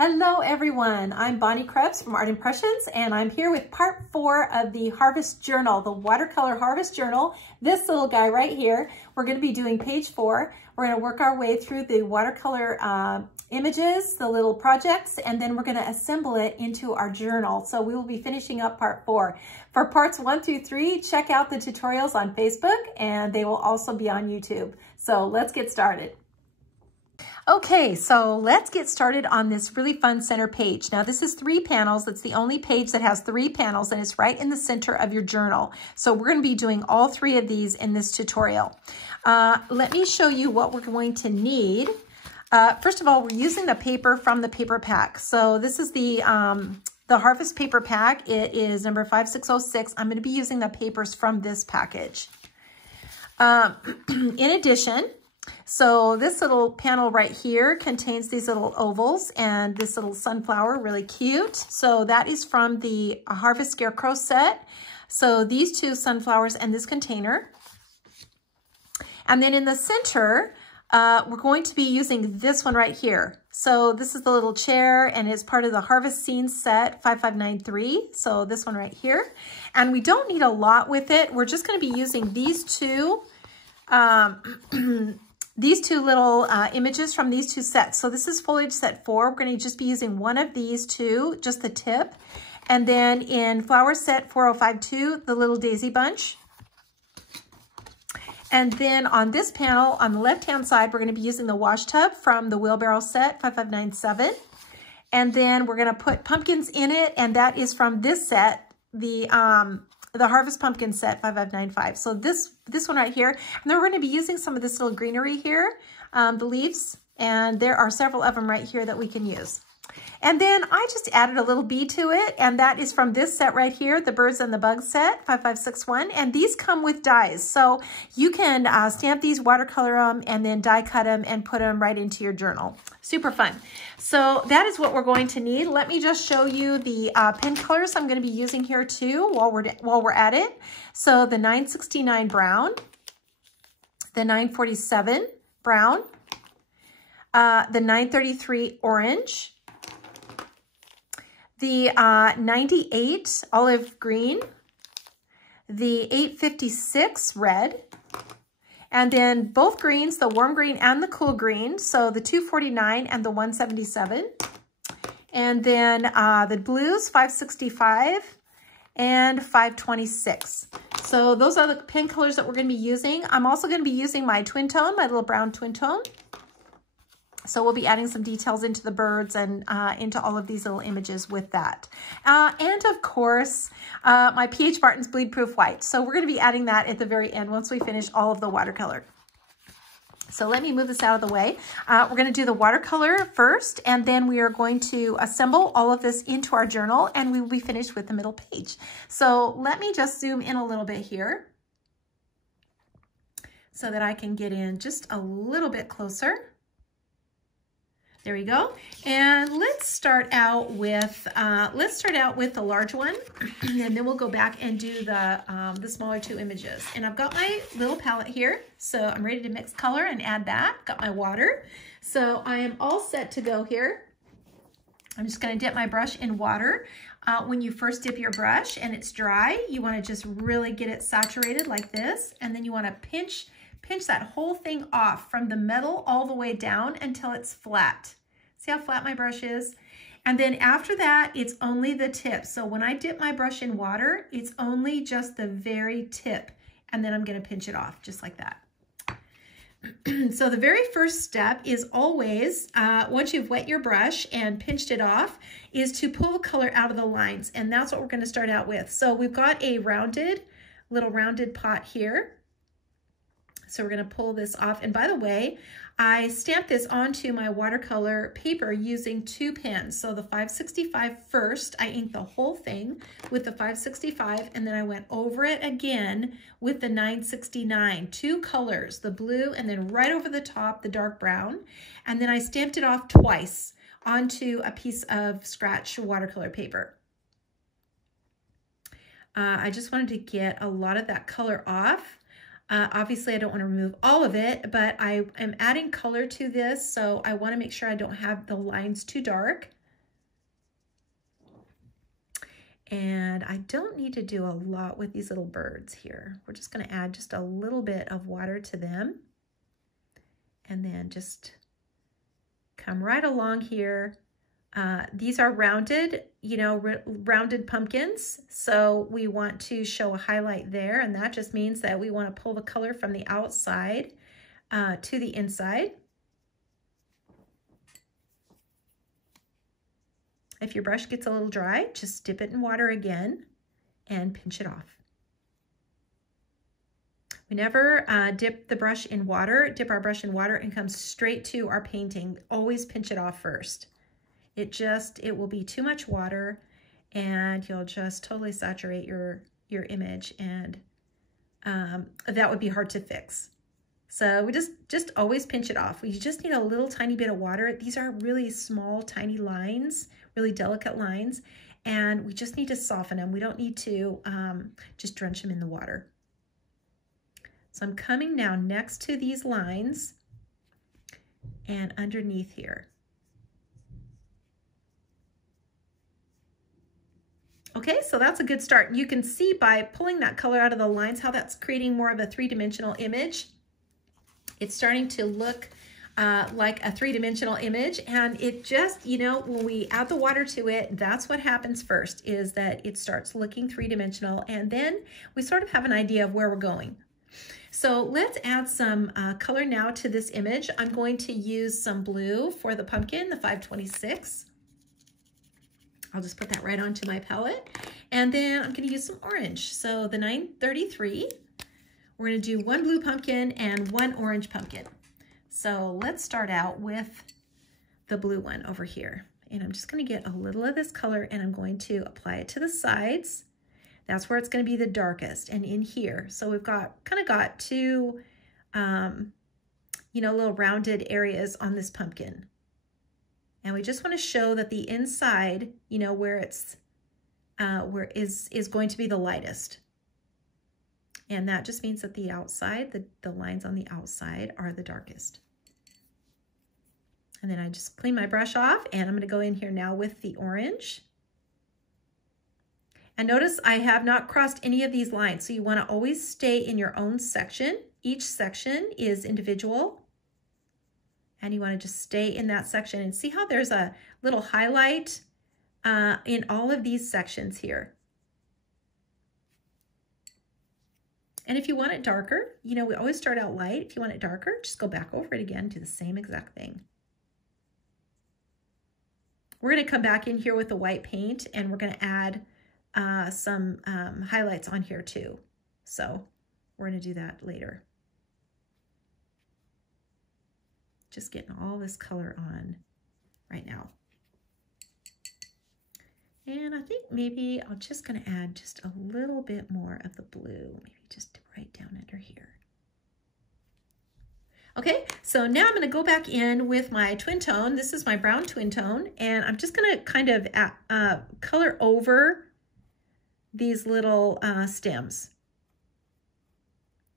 Hello everyone, I'm Bonnie Krebs from Art Impressions, and I'm here with part 4 of the Harvest Journal, the Watercolor Harvest Journal. This little guy right here, we're going to be doing page 4. We're going to work our way through the watercolor images, the little projects, and then we're going to assemble it into our journal. So we will be finishing up part 4. For parts 1 through 3, check out the tutorials on Facebook, and they will also be on YouTube. So let's get started. Okay, so let's get started on this really fun center page. Now this is 3 panels. It's the only page that has 3 panels, and it's right in the center of your journal. So we're going to be doing all 3 of these in this tutorial. Let me show you what we're going to need. First of all, we're using the paper from the paper pack. So this is the Harvest paper pack. It is number 5606. I'm going to be using the papers from this package. In addition, so this little panel right here contains these little ovals and this little sunflower, really cute. So that is from the Harvest Scarecrow set. So these 2 sunflowers and this container. And then in the center, we're going to be using this one right here. So this is the little chair, and it's part of the Harvest Scene set 5593. So this one right here. And we don't need a lot with it. We're just going to be using these 2 little images from these 2 sets. So this is foliage set 4. We're going to just be using one of these 2, just the tip. And then in flower set 4052, the little daisy bunch. And then on this panel, on the left-hand side, we're going to be using the wash tub from the wheelbarrow set 5597. And then we're going to put pumpkins in it, and that is from this set, the Harvest Pumpkin set 5595. So this one right here. And then we're going to be using some of this little greenery here, the leaves, and there are several of them right here that we can use. And then I just added a little bee to it, and that is from this set right here, the Birds and the Bugs set 5561. And these come with dies, so you can stamp these, watercolor them, and then die cut them and put them right into your journal. Super fun. So that is what we're going to need. Let me just show you the pen colors I'm going to be using here too while we're at it. So the 969 brown, the 947 brown, the 933 orange, the 98 olive green, the 856 red, and then both greens, the warm green and the cool green, so the 249 and the 177, and then the blues 565 and 526. So those are the pen colors that we're going to be using. I'm also going to be using my twin tone, my little brown twin tone. So we'll be adding some details into the birds and into all of these little images with that. And of course, my P.H. Barton's Bleed Proof White. So we're going to be adding that at the very end once we finish all of the watercolor. So let me move this out of the way. We're going to do the watercolor first, and then we are going to assemble all of this into our journal, and we will be finished with the middle page. So let me just zoom in a little bit here so that I can get in just a little bit closer. There we go. And let's start out with the large one, and then we'll go back and do the smaller 2 images. And I've got my little palette here, so I'm ready to mix color and add that. Got my water, so I am all set to go here. I'm just going to dip my brush in water. When you first dip your brush and it's dry, you want to just really get it saturated like this, and then you want to pinch that whole thing off from the metal all the way down until it's flat. See how flat my brush is? And then after that, it's only the tip. So when I dip my brush in water, it's only just the very tip. And then I'm going to pinch it off just like that. So the very first step is always, once you've wet your brush and pinched it off, is to pull the color out of the lines. And that's what we're going to start out with. So we've got a little rounded pot here. So we're going to pull this off. And by the way, I stamped this onto my watercolor paper using 2 pens. So the 565 first, I inked the whole thing with the 565, and then I went over it again with the 969. 2 colors, the blue, and then right over the top, the dark brown. And then I stamped it off twice onto a piece of scratch watercolor paper. I just wanted to get a lot of that color off. Obviously, I don't want to remove all of it, but I am adding color to this, so I want to make sure I don't have the lines too dark. And I don't need to do a lot with these little birds here. We're just going to add just a little bit of water to them. And then just come right along here. These are rounded, rounded pumpkins. So we want to show a highlight there. And that just means that we want to pull the color from the outside to the inside. If your brush gets a little dry, just dip it in water again and pinch it off. We never dip our brush in water and come straight to our painting. Always pinch it off first. It will be too much water and you'll just totally saturate your image, and that would be hard to fix. So we just always pinch it off. We just need a little tiny bit of water. These are really small, tiny lines, really delicate lines, and we just need to soften them. We don't need to just drench them in the water. So I'm coming now next to these lines and underneath here. Okay, so that's a good start. You can see by pulling that color out of the lines how that's creating more of a three-dimensional image. It's starting to look like a three-dimensional image, and it just, when we add the water to it, that's what happens first, is that it starts looking three-dimensional, and then we sort of have an idea of where we're going. So let's add some color now to this image. I'm going to use some blue for the pumpkin, the 526. I'll just put that right onto my palette. And then I'm going to use some orange. So the 933, we're going to do one blue pumpkin and one orange pumpkin. So let's start out with the blue one over here. And I'm just going to get a little of this color and I'm going to apply it to the sides. That's where it's going to be the darkest, and in here. So we've got two, little rounded areas on this pumpkin. And we just want to show that the inside, where is going to be the lightest. And that just means that the outside, the lines on the outside are the darkest. And then I just clean my brush off, and I'm going to go in here now with the orange. And notice I have not crossed any of these lines. So you want to always stay in your own section. Each section is individual. And you want to just stay in that section, and see how there's a little highlight in all of these sections here. And if you want it darker, we always start out light. If you want it darker, just go back over it again, do the same exact thing. We're going to come back in here with the white paint, and we're going to add some highlights on here too. So we're going to do that later. Just getting all this color on right now. And I think maybe I'm just going to add just a little bit more of the blue, maybe just right down under here. Okay, so now I'm going to go back in with my twin tone. This is my brown twin tone, and I'm just going to kind of color over these little stems.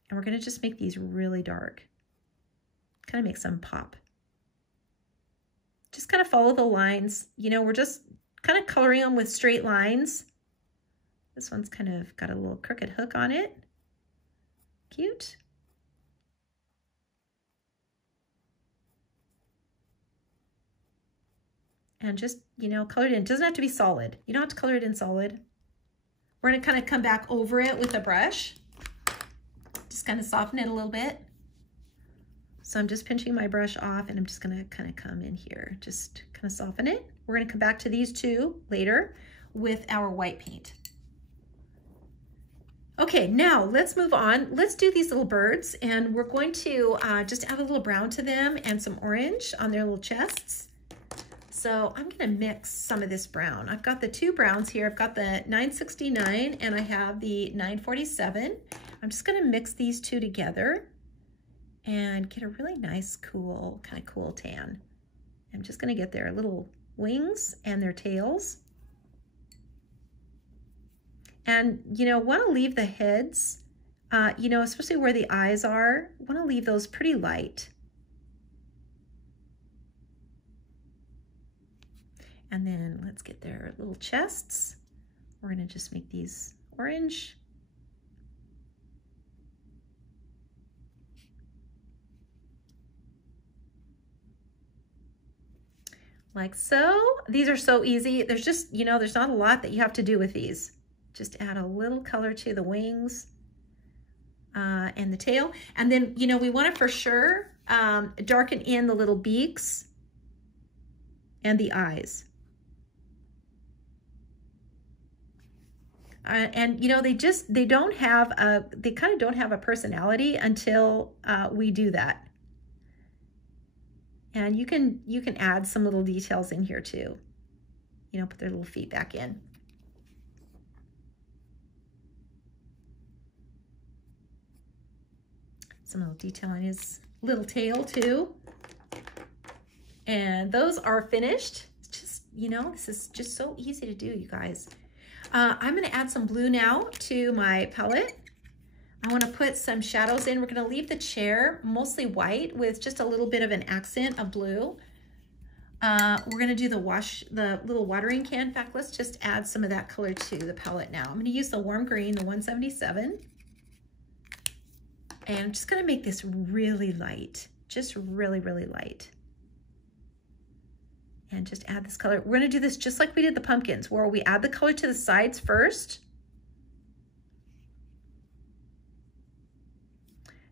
And we're going to just make these really dark. Kind of make some pop. Just kind of follow the lines. We're just kind of coloring them with straight lines. This one's kind of got a little crooked hook on it. Cute. And just, color it in. It doesn't have to be solid. You don't have to color it in solid. We're going to kind of come back over it with a brush. Just kind of soften it a little bit. So I'm just pinching my brush off, and I'm just going to kind of come in here, just kind of soften it. We're going to come back to these two later with our white paint. Okay, now let's move on. Let's do these little birds, and we're going to just add a little brown to them and some orange on their little chests. So I'm going to mix some of this brown. I've got the two browns here. I've got the 969 and I have the 947. I'm just going to mix these two together and get a really nice, cool, kind of cool tan. I'm just going to get their little wings and their tails. And, want to leave the heads, especially where the eyes are, want to leave those pretty light. And then let's get their little chests. We're gonna just make these orange. Like so. These are so easy. There's just, you know, there's not a lot that you have to do with these. Just add a little color to the wings and the tail. And then, you know, we want to for sure darken in the little beaks and the eyes. And you know, they don't have they kind of don't have a personality until we do that. And you can add some little details in here too. You know, put their little feet back in. Some little detail on his little tail too. And those are finished. It's just, you know, this is just so easy to do, you guys. I'm gonna add some blue now to my palette. I want to put some shadows in. We're going to leave the chair mostly white with just a little bit of an accent of blue. We're going to do the little watering can. In fact, let's just add some of that color to the palette now. I'm going to use the warm green, the 177. And I'm just going to make this really light, just really, really light. And just add this color. We're going to do this just like we did the pumpkins, where we add the color to the sides first.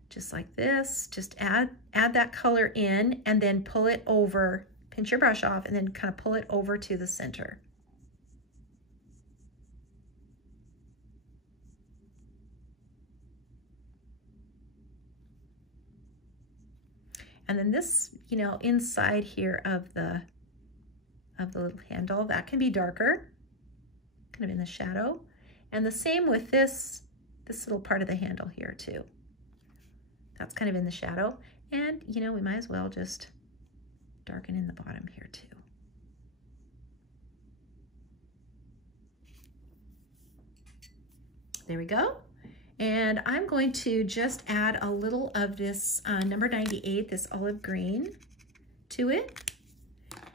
Just like this, just add that color in and then pull it over, pinch your brush off and then kind of pull it over to the center. And then this, you know, inside here of the little handle, that can be darker, kind of in the shadow. And the same with this little part of the handle here too. That's kind of in the shadow. And, you know, we might as well just darken in the bottom here too. There we go. And I'm going to just add a little of this number 98, this olive green to it.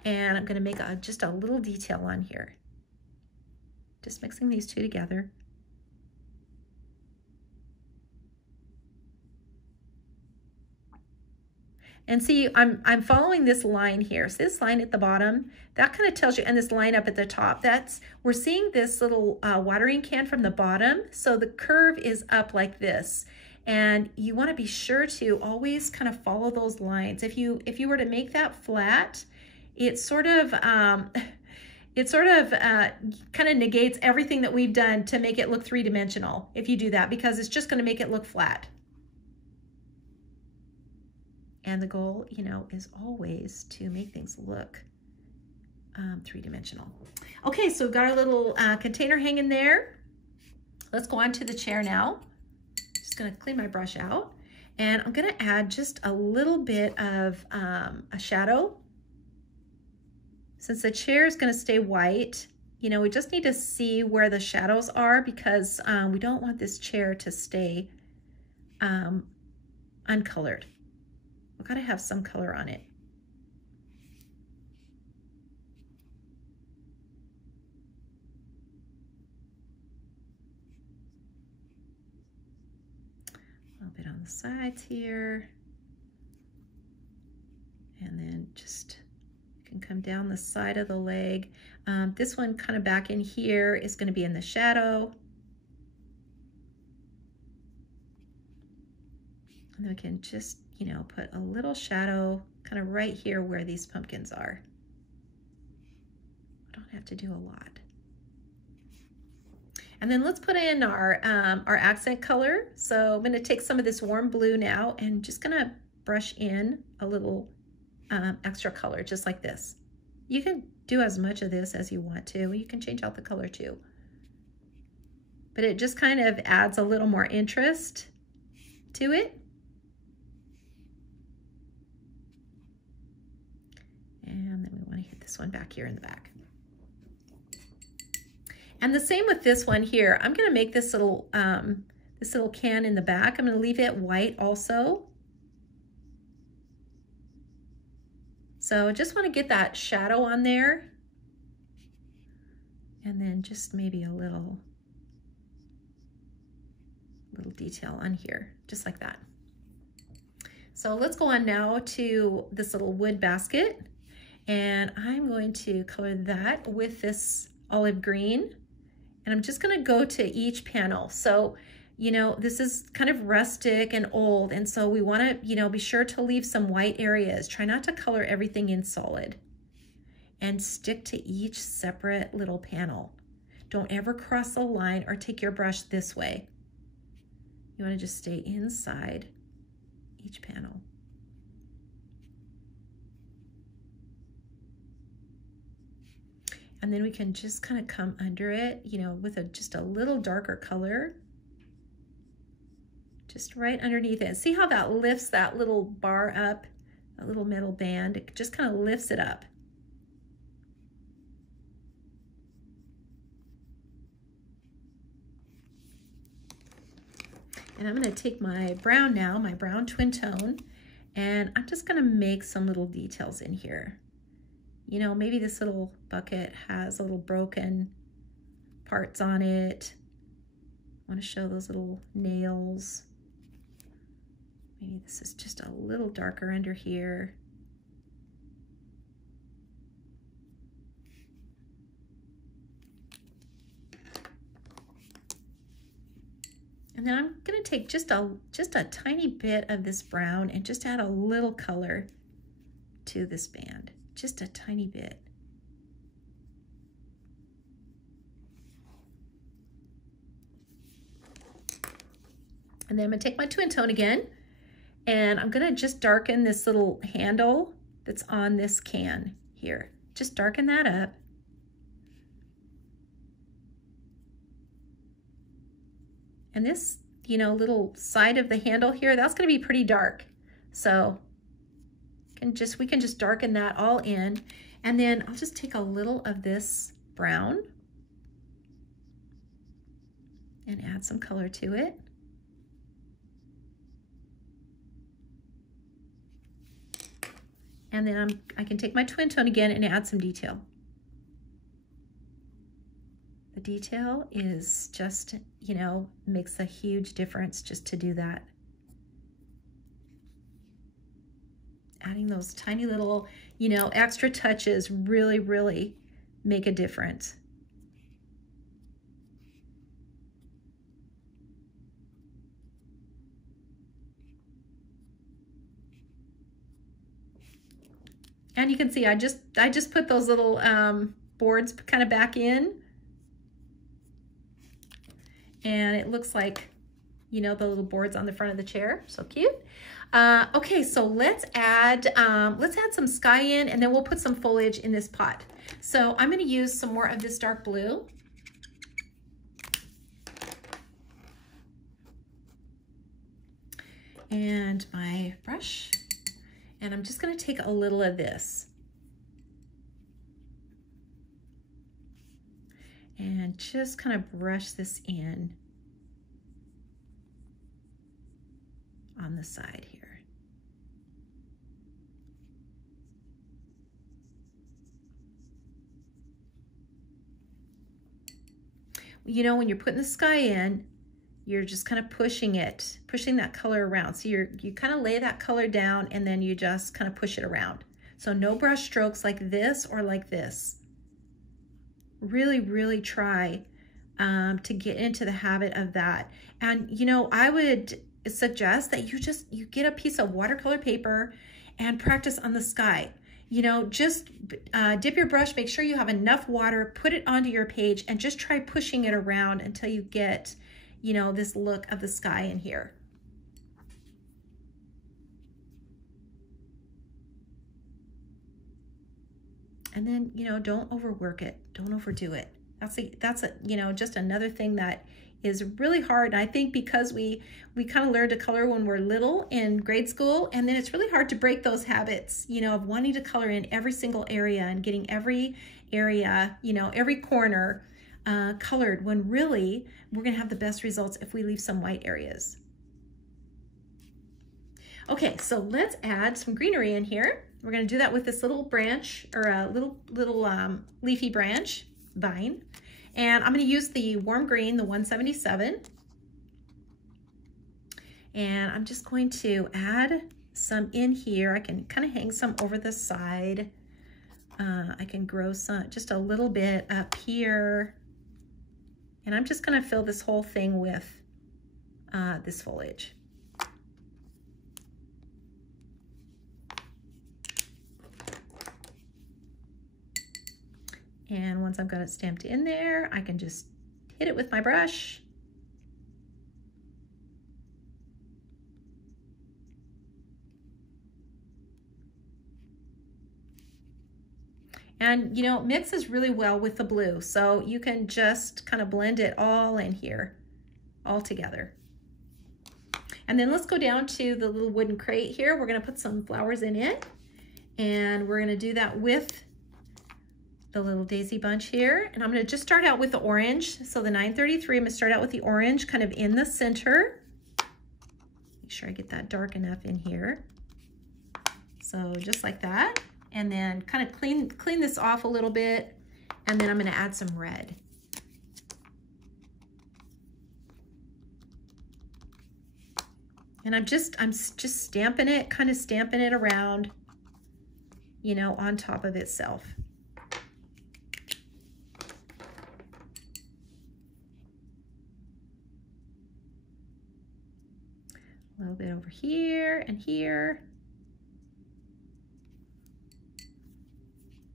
And I'm gonna make just a little detail on here. Just mixing these two together. And see, I'm following this line here. So this line at the bottom, that kind of tells you, and this line up at the top, we're seeing this little watering can from the bottom. So the curve is up like this. And you want to be sure to always kind of follow those lines. If you were to make that flat, it sort of kind of negates everything that we've done to make it look three-dimensional if you do that, because it's just going to make it look flat. And the goal, you know, is always to make things look three-dimensional. Okay, so we've got our little container hanging there. Let's go on to the chair now. Just gonna clean my brush out. And I'm gonna add just a little bit of a shadow. Since the chair is gonna stay white, you know, we just need to see where the shadows are, because we don't want this chair to stay uncolored. We've got to have some color on it. A little bit on the sides here. And then just, you can come down the side of the leg. This one kind of back in here is going to be in the shadow. And then we can just, you know, put a little shadow kind of right here where these pumpkins are. I don't have to do a lot. And then let's put in our accent color. So I'm going to take some of this warm blue now and just going to brush in a little extra color, just like this. You can do as much of this as you want to. You can change out the color too. But it just kind of adds a little more interest to it. And then we want to hit this one back here in the back. And the same with this one here. I'm going to make this little can in the back. I'm going to leave it white also. So I just want to get that shadow on there. And then just maybe a little detail on here, just like that. So let's go on now to this little wood basket, and I'm going to color that with this olive green, and I'm just gonna go to each panel. So, you know, this is kind of rustic and old, and so we wanna, you know, be sure to leave some white areas. Try not to color everything in solid, and stick to each separate little panel. Don't ever cross a line or take your brush this way. You want to just stay inside each panel. And then we can just kind of come under it, you know, with just a little darker color. Just right underneath it. See how that lifts that little bar up, that little middle band? It just kind of lifts it up. And I'm going to take my brown now, my brown twin tone, and I'm just going to make some little details in here. You know, maybe this little bucket has a little broken parts on it. I want to show those little nails. Maybe this is just a little darker under here. And then I'm going to take just a tiny bit of this brown and just add a little color to this band, just a tiny bit. And then I'm going to take my twin tone again, and I'm going to just darken this little handle that's on this can here. Just darken that up. And this, you know, little side of the handle here, that's going to be pretty dark. So we can just darken that all in. And then I'll just take a little of this brown and add some color to it. And then I can take my twin tone again and add some detail. The detail is just, you know, makes a huge difference just to do that. Adding those tiny little, you know, extra touches really, really make a difference. And you can see I just put those little boards kind of back in. And it looks like, you know, the little boards on the front of the chair. So cute. Okay, so let's add some sky in, and then we'll put some foliage in this pot. So I'm going to use some more of this dark blue. And my brush. And I'm just going to take a little of this. And just kind of brush this in on the side here. You know, when you're putting the sky in, you're just kind of pushing that color around. So you kind of lay that color down, and then you just kind of push it around. So no brush strokes like this or like this. Really, really try to get into the habit of that. And, you know, I would suggest that you get a piece of watercolor paper and practice on the sky. You know, just dip your brush, make sure you have enough water, put it onto your page, and just try pushing it around until you get, you know, this look of the sky in here. And then, you know, don't overwork it. Don't overdo it. That's you know, just another thing that is really hard. And I think because we kind of learn to color when we're little in grade school, and then it's really hard to break those habits, you know, of wanting to color in every single area and getting every area, you know, every corner colored, when really we're gonna have the best results if we leave some white areas. Okay, so let's add some greenery in here. We're gonna do that with this little branch, or a little leafy branch, vine. And I'm going to use the warm green, the 177. And I'm just going to add some in here. I can kind of hang some over the side. I can grow some, just a little bit up here. And I'm just going to fill this whole thing with this foliage. And once I've got it stamped in there, I can just hit it with my brush. And you know, it mixes really well with the blue, so you can just kind of blend it all in here, all together. And then let's go down to the little wooden crate here. We're gonna put some flowers in it, and we're gonna do that with the little daisy bunch here. And I'm gonna just start out with the orange. So the 933, I'm gonna start out with the orange kind of in the center. Make sure I get that dark enough in here. So just like that. And then kind of clean this off a little bit. And then I'm gonna add some red. And I'm just stamping it, kind of stamping it around, you know, on top of itself. A little bit over here and here.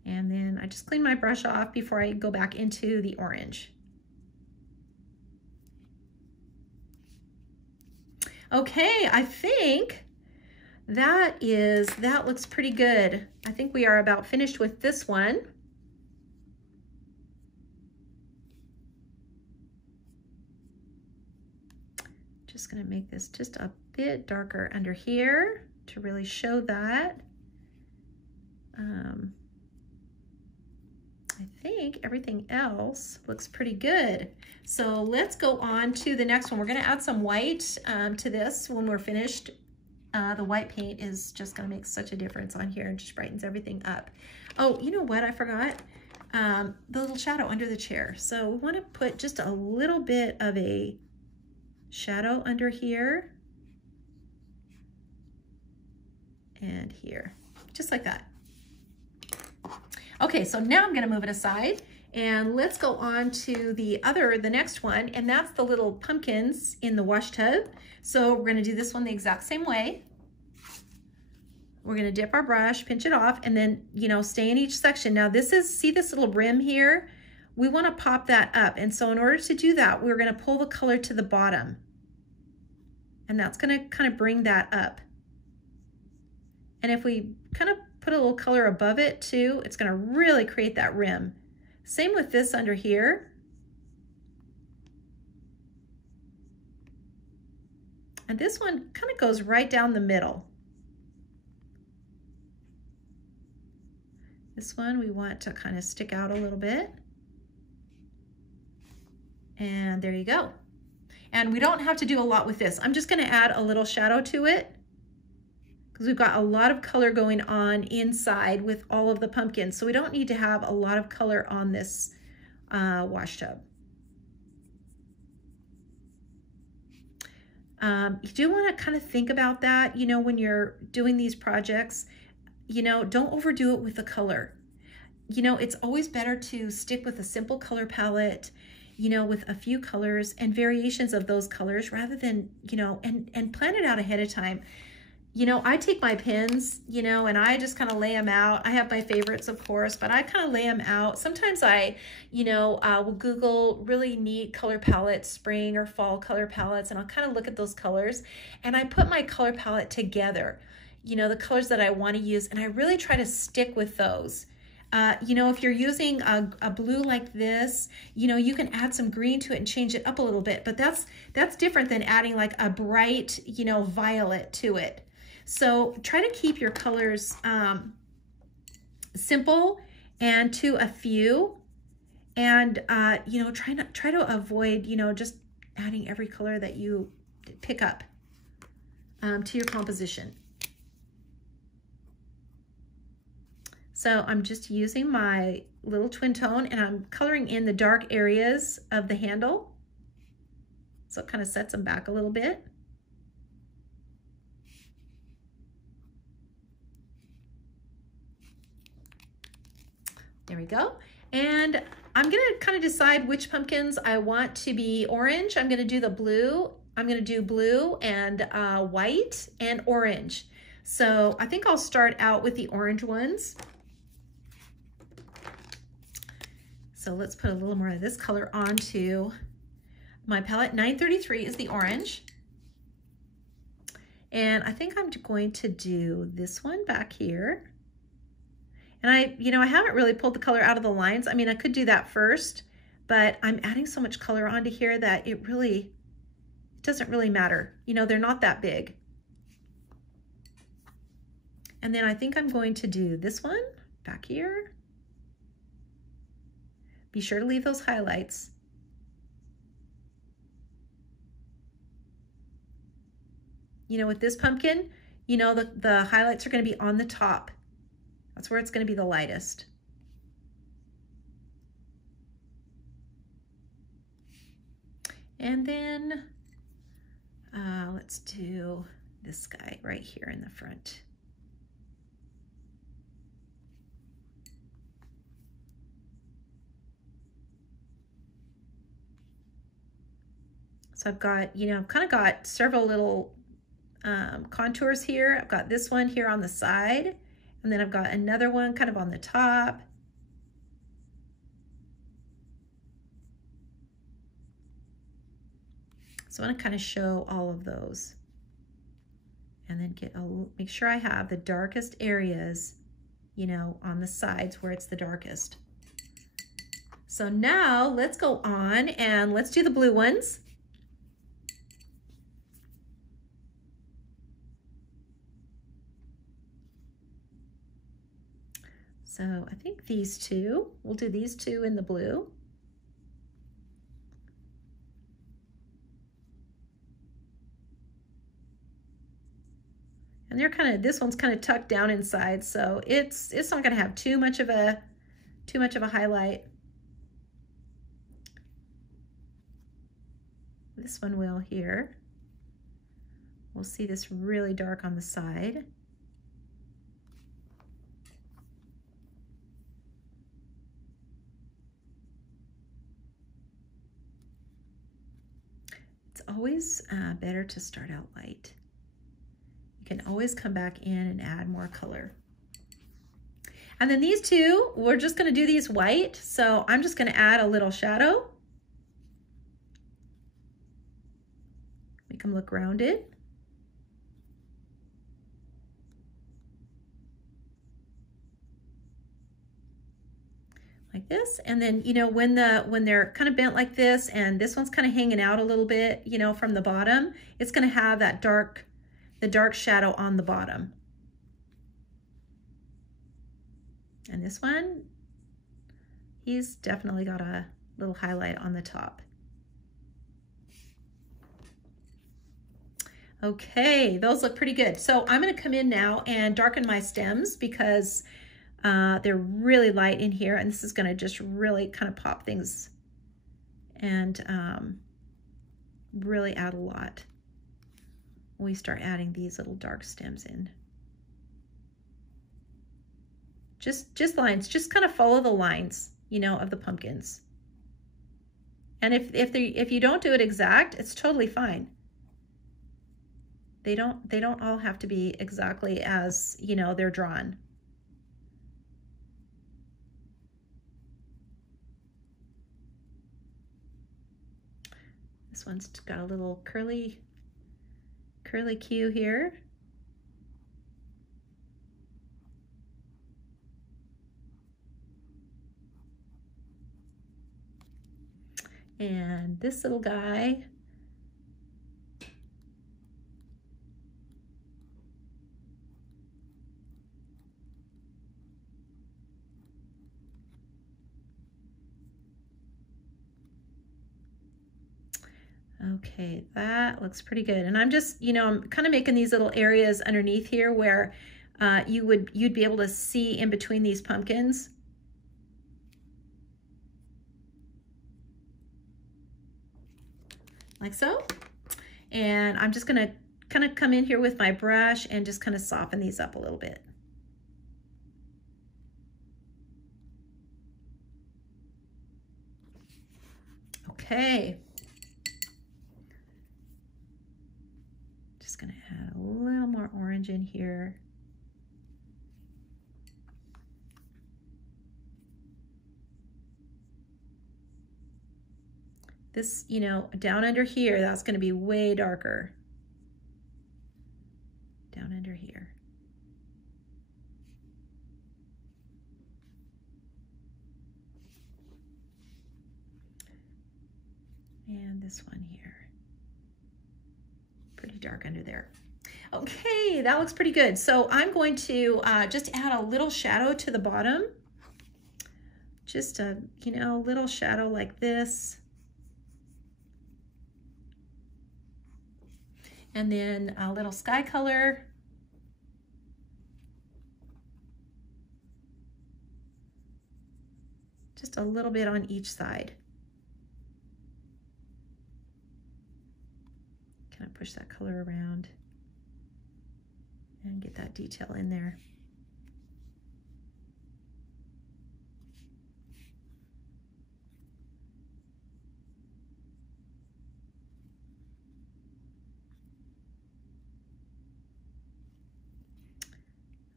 And then I just clean my brush off before I go back into the orange. Okay, I think that looks pretty good. I think we are about finished with this one. Just gonna make this just a bit darker under here to really show that. I think everything else looks pretty good. So let's go on to the next one. We're gonna add some white to this when we're finished. The white paint is just gonna make such a difference on here and just brightens everything up. Oh, you know what, I forgot? The little shadow under the chair. So we wanna put just a little bit of a shadow under here and here, just like that. Okay, so now I'm gonna move it aside and let's go on to the next one, and that's the little pumpkins in the wash tub. So we're gonna do this one the exact same way. We're gonna dip our brush, pinch it off, and then, you know, stay in each section. Now see this little rim here? We wanna pop that up. And so in order to do that, we're gonna pull the color to the bottom. And that's gonna kind of bring that up. And if we kind of put a little color above it too, it's gonna really create that rim. Same with this under here. And this one kind of goes right down the middle. This one we want to kind of stick out a little bit. And there you go. And we don't have to do a lot with this. I'm just gonna add a little shadow to it, because we've got a lot of color going on inside with all of the pumpkins. So we don't need to have a lot of color on this wash tub. You do want to kind of think about that, you know, when you're doing these projects. You know, don't overdo it with the color. You know, it's always better to stick with a simple color palette, you know, with a few colors and variations of those colors, rather than, you know, and plan it out ahead of time. You know, I take my pens, you know, and I just kind of lay them out. I have my favorites, of course, but I kind of lay them out. Sometimes I, you know, will Google really neat color palettes, spring or fall color palettes, and I'll kind of look at those colors. And I put my color palette together, you know, the colors that I want to use, and I really try to stick with those. You know, if you're using a blue like this, you know, you can add some green to it and change it up a little bit, but that's different than adding like a bright, you know, violet to it. So try to keep your colors simple and to a few, and you know, try to avoid, you know, just adding every color that you pick up to your composition. So I'm just using my little twin tone and I'm coloring in the dark areas of the handle. So it kind of sets them back a little bit. There we go. And I'm gonna kind of decide which pumpkins I want to be orange. I'm gonna do the blue. I'm gonna do blue and white and orange. So I think I'll start out with the orange ones. So let's put a little more of this color onto my palette. 933 is the orange. And I think I'm going to do this one back here. And I haven't really pulled the color out of the lines. I mean, I could do that first, but I'm adding so much color onto here that it doesn't really matter. You know, they're not that big. And then I think I'm going to do this one back here. Be sure to leave those highlights. You know, with this pumpkin, you know, the highlights are going to be on the top. That's where it's going to be the lightest. And then let's do this guy right here in the front. So I've got, I've kind of got several little contours here. I've got this one here on the side. And then I've got another one kind of on the top. So I want to kind of show all of those. And then make sure I have the darkest areas, on the sides where it's the darkest. So now let's go on and let's do the blue ones. So I think these two, we'll do these two in the blue. And they're this one's kind of tucked down inside, so it's not gonna have too much of a highlight. This one will here. We'll see this really dark on the side. Always better to start out light. You can always come back in and add more color. And then these two, we're just going to do these white. So I'm just going to add a little shadow. Make them look rounded. Like this. And then, when they're kind of bent like this and this one's kind of hanging out a little bit, from the bottom, it's going to have that the dark shadow on the bottom. And this one, he's definitely got a little highlight on the top. Okay, those look pretty good. So I'm going to come in now and darken my stems because they're really light in here, and this is going to just really kind of pop things and really add a lot when we start adding these little dark stems in. Just lines, just kind of follow the lines, of the pumpkins. And if you don't do it exact, it's totally fine. They don't all have to be exactly as, they're drawn. This one's got a little curly Q here. And this little guy, okay, that looks pretty good. And I'm just, I'm kind of making these little areas underneath here where you'd be able to see in between these pumpkins. Like so. And I'm just gonna kind of come in here with my brush and just kind of soften these up a little bit. Okay. Just gonna add a little more orange in here. This, you know, down under here, that's going to be way darker. Down under here. And this one here. Pretty dark under there. Okay, that looks pretty good. So I'm going to just add a little shadow to the bottom. Just a, you know, little shadow like this. And then a little sky color. Just a little bit on each side. Kind of push that color around and get that detail in there.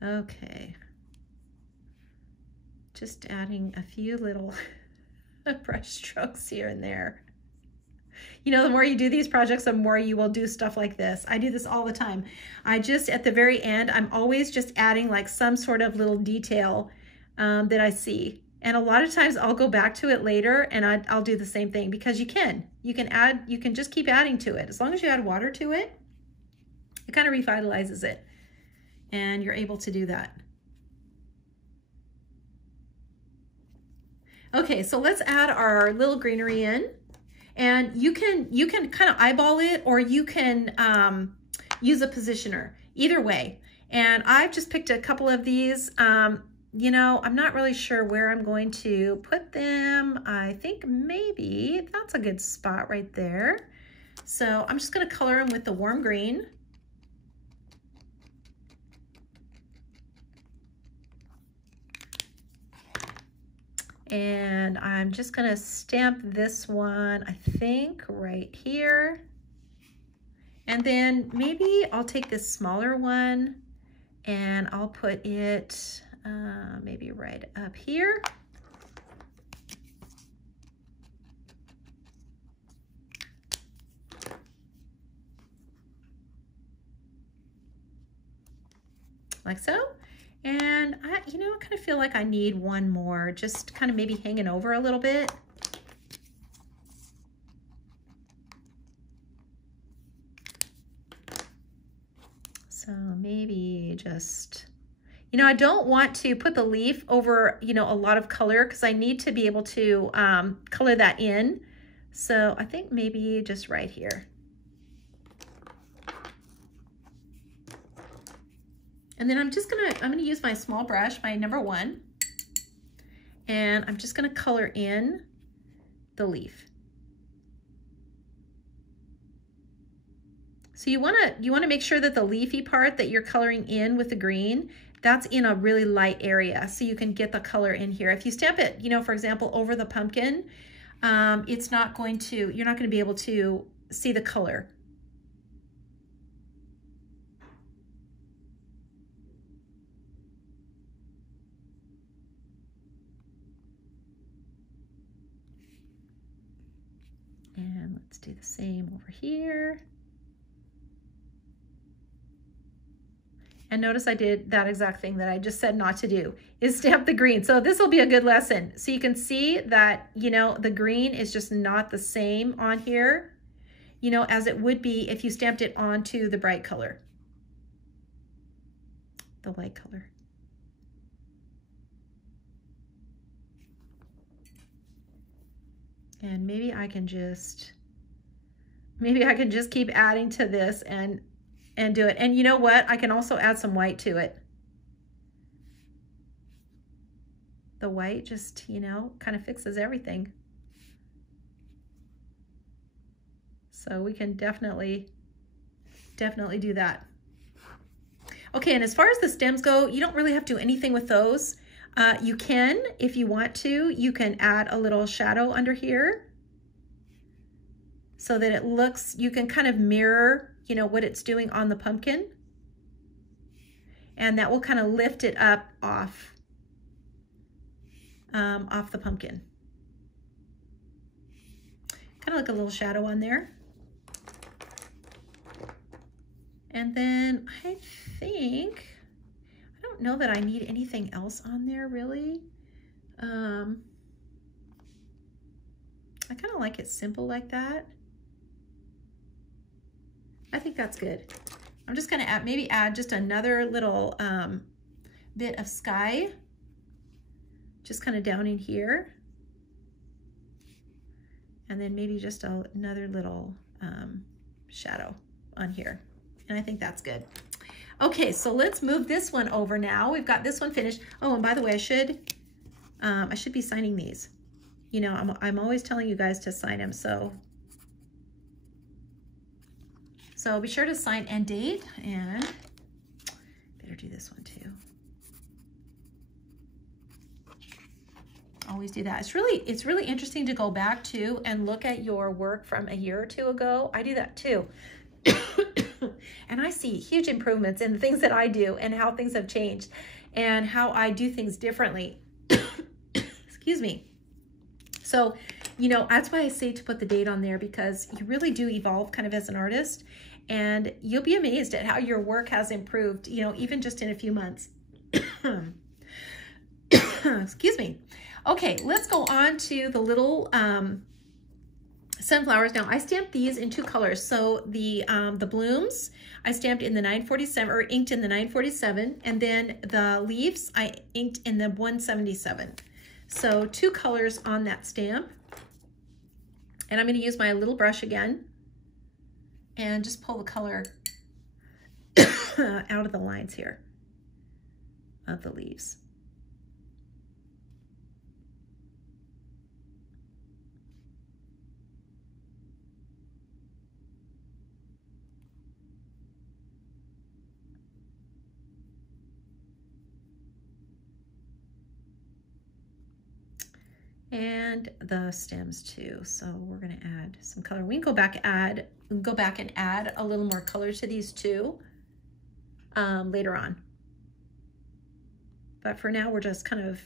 Okay, just adding a few little brush strokes here and there. You know, the more you do these projects, the more you will do stuff like this. I do this all the time. I just, at the very end, I'm always just adding like some sort of little detail that I see. And a lot of times I'll go back to it later and I'll do the same thing, because you can just keep adding to it. As long as you add water to it, it kind of revitalizes it. And you're able to do that. Okay, so let's add our little greenery in. And you can kind of eyeball it, or you can use a positioner, either way. And I've just picked a couple of these. You know, I'm not really sure where I'm going to put them. I think maybe that's a good spot right there. So I'm just gonna color them with the warm green. And I'm just gonna stamp this one, I think, right here. And then maybe I'll take this smaller one and I'll put it maybe right up here. Like so. And I kind of feel like I need one more, just kind of maybe hanging over a little bit. So maybe just, I don't want to put the leaf over, a lot of color, because I need to be able to color that in. So I think maybe just right here. And then I'm gonna use my small brush, my number 1, and I'm just gonna color in the leaf. So you wanna make sure that the leafy part that you're coloring in with the green, that's in a really light area, so you can get the color in here. If you stamp it, for example, over the pumpkin, you're not gonna be able to see the color. And let's do the same over here. And notice I did that exact thing that I just said not to do, is stamp the green. So this will be a good lesson. So you can see that, the green is just not the same on here, as it would be if you stamped it onto the bright color, the light color. And maybe I can just keep adding to this and do it. And you know what? I can also add some white to it. The white just, you know, kind of fixes everything. So we can definitely do that. Okay, and as far as the stems go, you don't really have to do anything with those. You can, if you want to, you can add a little shadow under here so that it looks, you can kind of mirror, you know, what it's doing on the pumpkin. And that will kind of lift it up off the pumpkin. Kind of like a little shadow on there. And then I think, I don't know that I need anything else on there really. I kind of like it simple like that. I think that's good. I'm just gonna maybe add just another little bit of sky, just kind of down in here. And then maybe just another little shadow on here. And I think that's good. Okay, so let's move this one over now. We've got this one finished. Oh, and by the way, I should be signing these. You know, I'm always telling you guys to sign them, so be sure to sign and date, and better do this one too. Always do that. It's really interesting to go back to and look at your work from a year or two ago. I do that too. And I see huge improvements in the things that I do and how things have changed and how I do things differently. Excuse me. So, you know, that's why I say to put the date on there, because you really do evolve kind of as an artist, and you'll be amazed at how your work has improved, you know, even just in a few months. Excuse me. Okay, let's go on to the little sunflowers. Now I stamped these in two colors. So the blooms I stamped in the 947 or inked in the 947, and then the leaves I inked in the 177. So two colors on that stamp. And I'm going to use my little brush again and just pull the color out of the lines here of the leaves. And the stems too. So we're going to add some color. We can go back and add a little more color to these too later on. But for now, we're just kind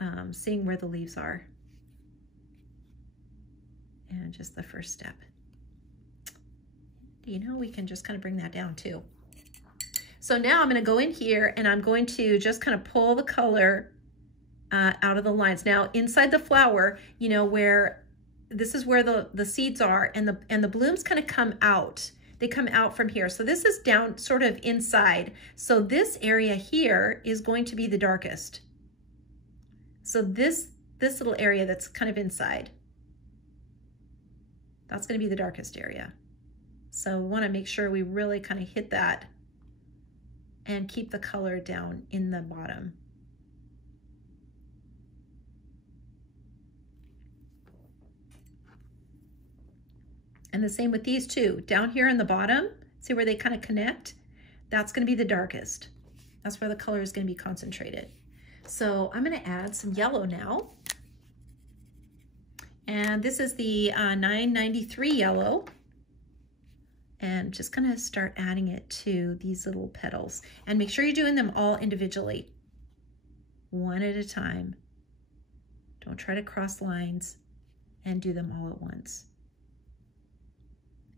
of seeing where the leaves are. And just the first step. You know, we can just kind of bring that down too. So now I'm going to go in here and I'm going to just kind of pull the color out of the lines. Now inside the flower, you know, where this is where the seeds are, and the blooms kind of come out. They come out from here. So this is down sort of inside. So this area here is going to be the darkest. So this little area that's kind of inside, that's going to be the darkest area. So we want to make sure we really kind of hit that and keep the color down in the bottom. And the same with these two. Down here in the bottom, see where they kind of connect? That's going to be the darkest. That's where the color is going to be concentrated. So I'm going to add some yellow now. And this is the 993 yellow. And just going to start adding it to these little petals. And make sure you're doing them all individually, one at a time. Don't try to cross lines and do them all at once.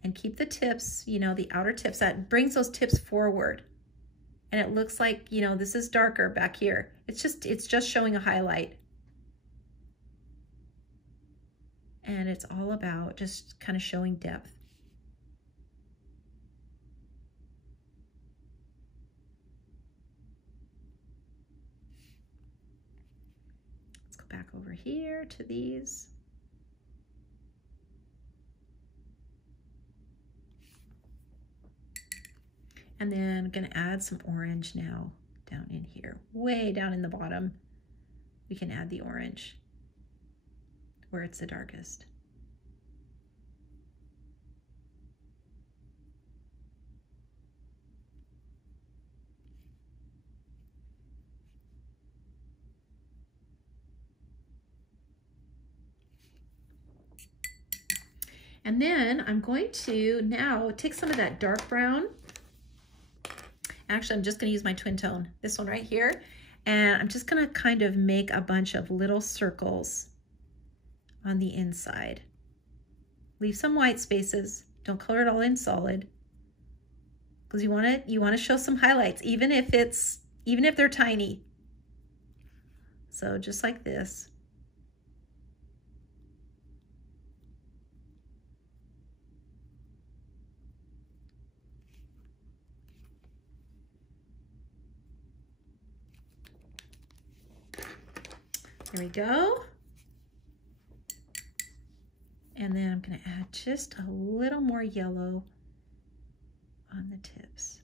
And keep the tips, you know, the outer tips, that brings those tips forward. And it looks like, you know, this is darker back here. It's just showing a highlight. And it's all about just kind of showing depth. Let's go back over here to these. And then I'm going to add some orange now down in here, way down in the bottom. we can add the orange where it's the darkest. And then I'm going to now take some of that dark brown. Actually, I'm just going to use my twin tone, this one right here. And I'm just going to kind of make a bunch of little circles on the inside. Leave some white spaces. Don't color it all in solid, because you want to show some highlights, even if they're tiny. So just like this. There we go. And then I'm going to add just a little more yellow on the tips.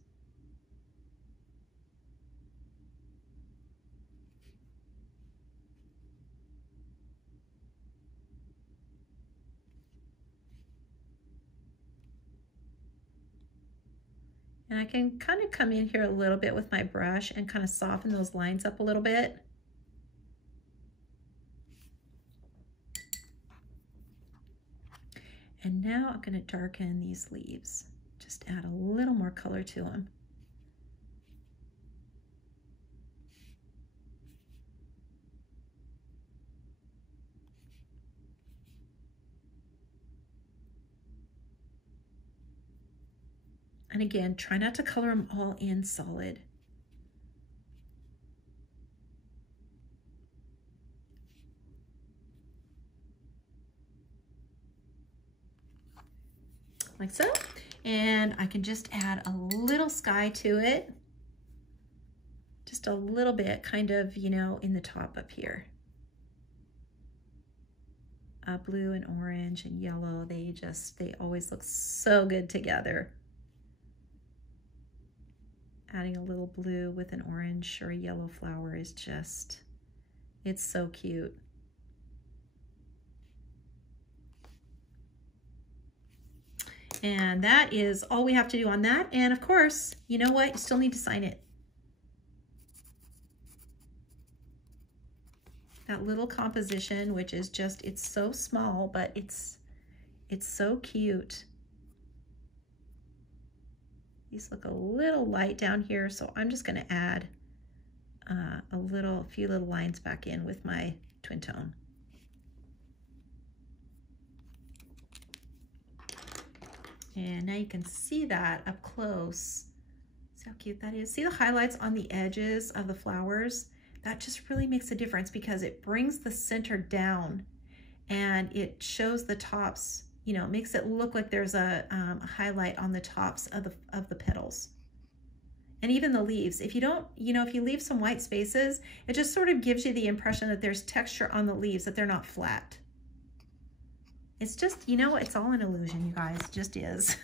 And I can kind of come in here a little bit with my brush and kind of soften those lines up a little bit. And now I'm going to darken these leaves. Just add a little more color to them. And again, try not to color them all in solid. Like so. And I can just add a little sky to it. Just a little bit, kind of, you know, in the top up here. Blue and orange and yellow, they always look so good together. Adding a little blue with an orange or a yellow flower is just, it's so cute. And that is all we have to do on that. And of course, you know what? You still need to sign it. That little composition, which is just, it's so small, but it's so cute. These look a little light down here, so I'm just going to add a few little lines back in with my twin tone. And now you can see that up close. See how cute that is? See the highlights on the edges of the flowers? That just really makes a difference because it brings the center down and it shows the tops, you know, it makes it look like there's a highlight on the tops of the petals. And even the leaves. If you don't, you know, if you leave some white spaces, it just sort of gives you the impression that there's texture on the leaves, that they're not flat. It's just, you know, it's all an illusion, you guys. It just is.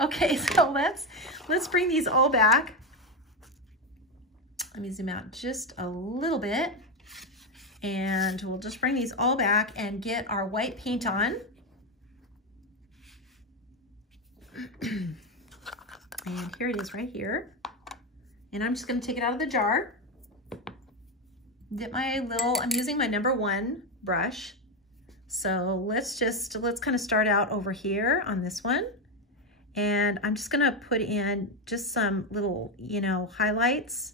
Okay, so let's bring these all back. Let me zoom out just a little bit. And we'll just bring these all back and get our white paint on. And here it is right here. And I'm just going to take it out of the jar. Dip my little, I'm using my #1 brush. So let's kind of start out over here on this one. And I'm just going to put in just some little, you know, highlights.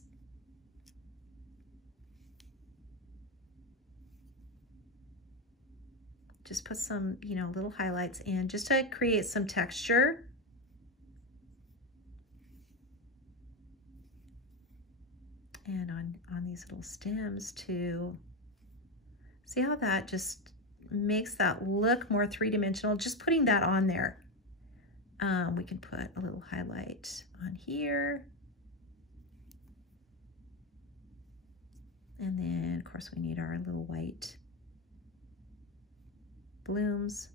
Just put some, you know, little highlights in just to create some texture. And on these little stems too. See how that just makes that look more three-dimensional? Just putting that on there. We can put a little highlight on here. And then, of course, we need our little white blooms.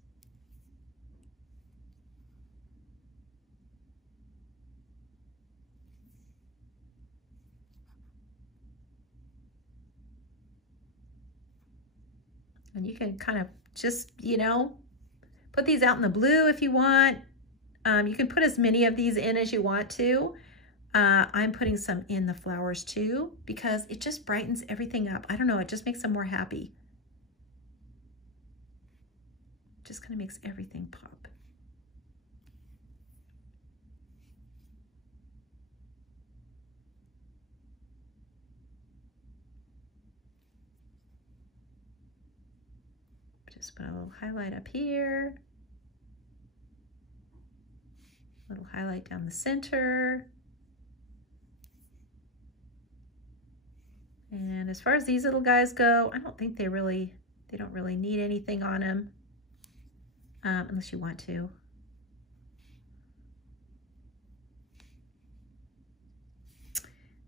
And you can kind of just, you know, put these out in the blue if you want. You can put as many of these in as you want to. I'm putting some in the flowers too because it just brightens everything up. I don't know, it just makes them more happy. Just kind of makes everything pop. Just put a little highlight up here. A little highlight down the center. And as far as these little guys go, I don't think they don't really need anything on them, unless you want to.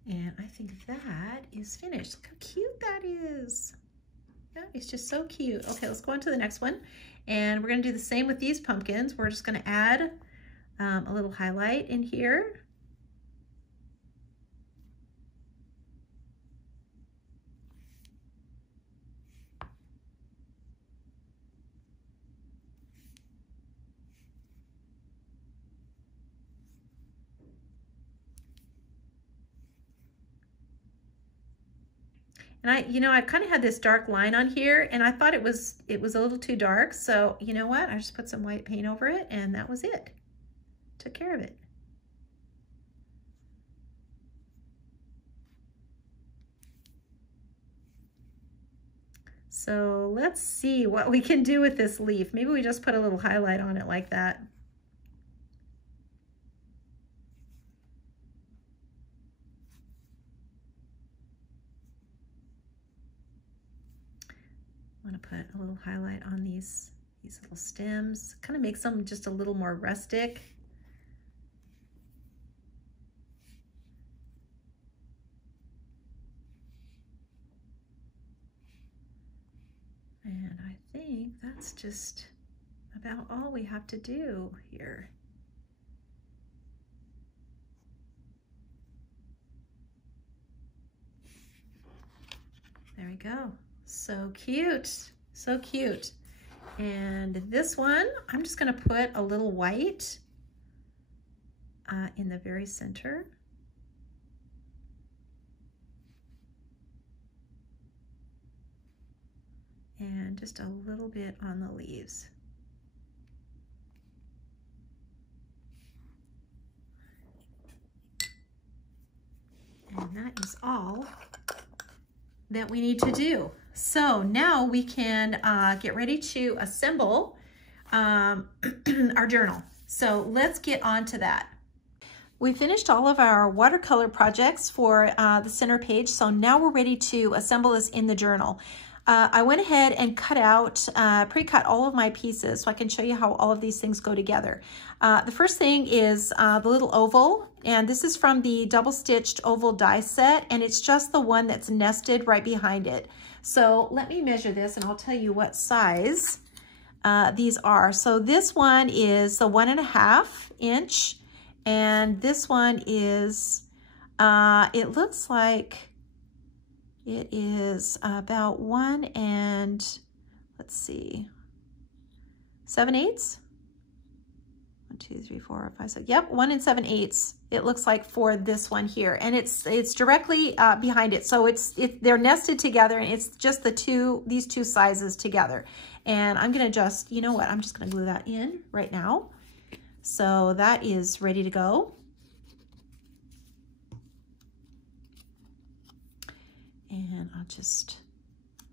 And I think that is finished. Look how cute that is. That is just so cute. Okay, let's go on to the next one. And we're gonna do the same with these pumpkins. We're just gonna add a little highlight in here. And I kind of had this dark line on here and I thought it was a little too dark. So you know what? I just put some white paint over it and that was it. Took care of it. So let's see what we can do with this leaf. Maybe we just put a little highlight on it like that. I want to put a little highlight on these little stems. Kind of makes them just a little more rustic. And I think that's just about all we have to do here. There we go. So cute, so cute. And this one, I'm just gonna put a little white in the very center. And just a little bit on the leaves. And that is all that we need to do. So now we can get ready to assemble our journal. So let's get on to that. We finished all of our watercolor projects for the center page. So now we're ready to assemble this in the journal. I went ahead and cut out, pre-cut all of my pieces so I can show you how all of these things go together. The first thing is the little oval, and this is from the double stitched oval die set, and it's just the one that's nested right behind it. So let me measure this and I'll tell you what size these are. So this one is the 1.5 inch, and this one is, it looks like it is about 1 and, let's see, 7/8. 1, 2, 3, 4, 5, 6. Yep, 1 and 7/8. It looks like for this one here, and it's directly behind it. So they're nested together, and it's just these two sizes together. And I'm gonna just, you know what? I'm just gonna glue that in right now. So that is ready to go. And I'll just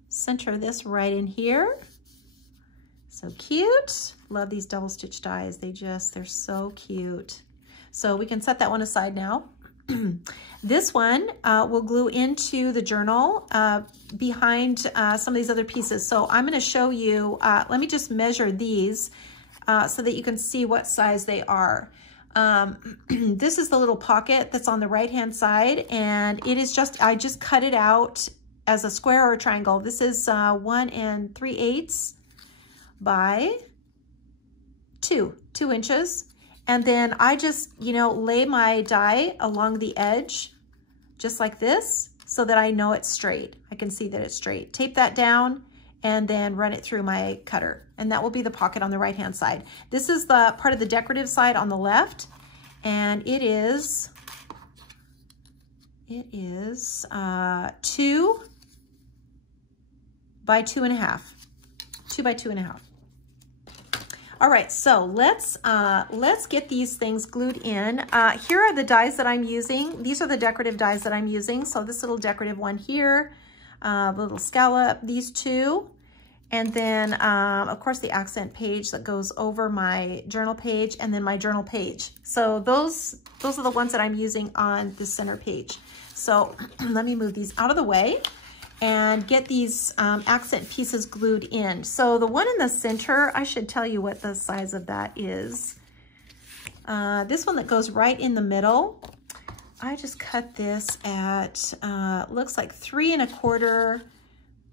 center this right in here. So cute. Love these double stitch dies. They're so cute. So we can set that one aside now. This one will glue into the journal behind some of these other pieces. So I'm going to show you, let me just measure these so that you can see what size they are. This is the little pocket that's on the right hand side, and it is I just cut it out as a square or a triangle. This is 1 3/8 by 2 inches. And then I just, lay my die along the edge just like this so that I know it's straight. I can see that it's straight. Tape that down and then run it through my cutter. And that will be the pocket on the right-hand side. This is the part of the decorative side on the left, and it is 2 by 2.5. 2 by 2.5. All right, so let's get these things glued in. Here are the dies that I'm using. These are the decorative dies that I'm using. So this little decorative one here, little scallop, these two, and then of course the accent page that goes over my journal page, and then my journal page. So those are the ones that I'm using on the center page. So let me move these out of the way and get these accent pieces glued in. So the one in the center, I should tell you what the size of that is. This one that goes right in the middle, I just cut this at, looks like 3 1/4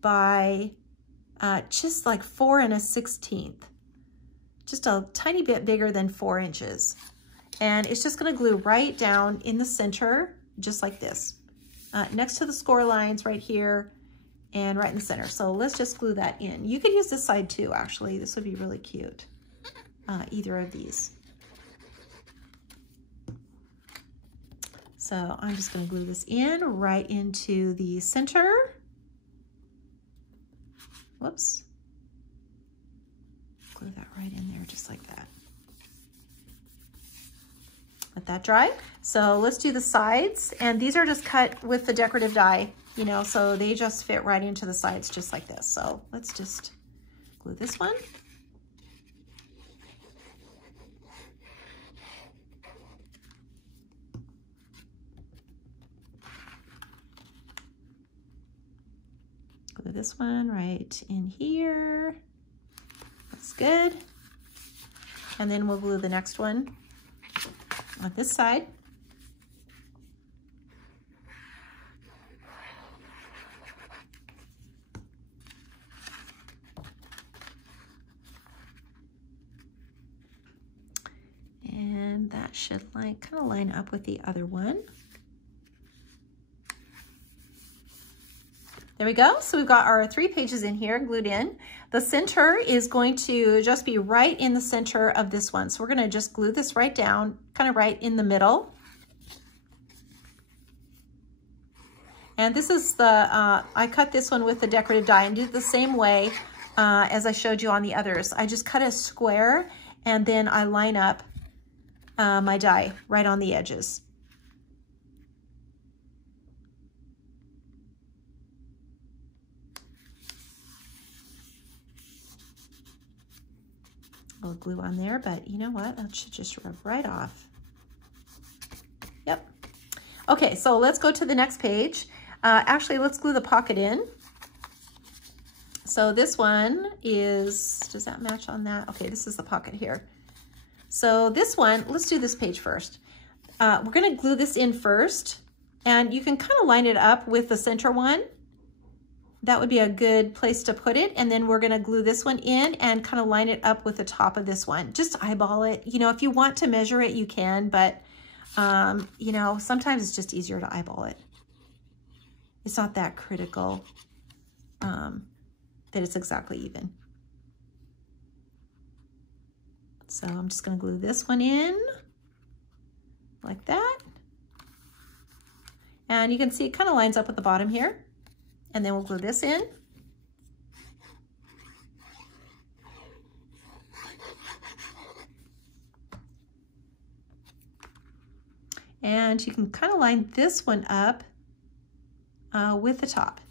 by just like 4 1/16. Just a tiny bit bigger than 4 inches. And it's just gonna glue right down in the center, just like this. Next to the score lines right here, and right in the center. So let's just glue that in. You could use this side too, actually. This would be really cute, either of these. So I'm just gonna glue this in right into the center. Whoops. Glue that right in there, just like that. Let that dry. So let's do the sides, and these are just cut with the decorative die, you know, so they just fit right into the sides just like this. So let's just glue this one. Glue this one right in here. That's good. And then we'll glue the next one on this side. And that should like kind of line up with the other one. There we go. So we've got our 3 pages in here glued in. The center is going to just be right in the center of this one. So we're going to just glue this right down, kind of right in the middle. And this is the, I cut this one with the decorative die and did it the same way as I showed you on the others. I just cut a square and then I line up my die right on the edges. A little glue on there, but you know what? That should just rub right off. Yep. Okay, so let's go to the next page. Actually, let's glue the pocket in. So this one is, does that match on that? Okay, this is the pocket here. So this one, let's do this page first. We're gonna glue this in first, and you can kind of line it up with the center one. That would be a good place to put it. And then we're gonna glue this one in and kind of line it up with the top of this one. Just eyeball it. You know, if you want to measure it, you can, but you know, sometimes it's just easier to eyeball it. It's not that critical that it's exactly even. So I'm just gonna glue this one in like that. And you can see it kind of lines up at the bottom here. And then we'll glue this in. And you can kind of line this one up with the top.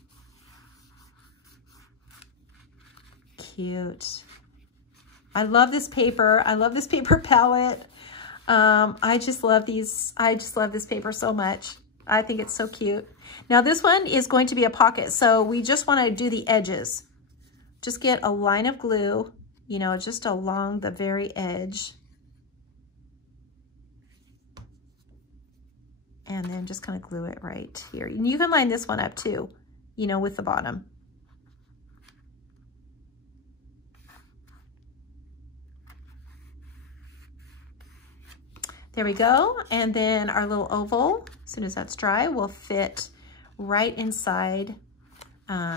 Cute. I love this paper. I love this paper palette. I just love these. I just love this paper so much. I think it's so cute. Now this one is going to be a pocket, so we just want to do the edges. Just get a line of glue, you know, just along the very edge. And then just kind of glue it right here. And you can line this one up too, you know, with the bottom. There we go. And then our little oval, as soon as that's dry, will fit right inside,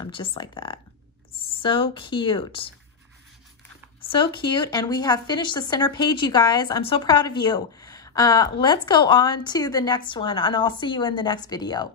just like that. So cute. So cute. And we have finished the center page, you guys. I'm so proud of you. Let's go on to the next one, and I'll see you in the next video.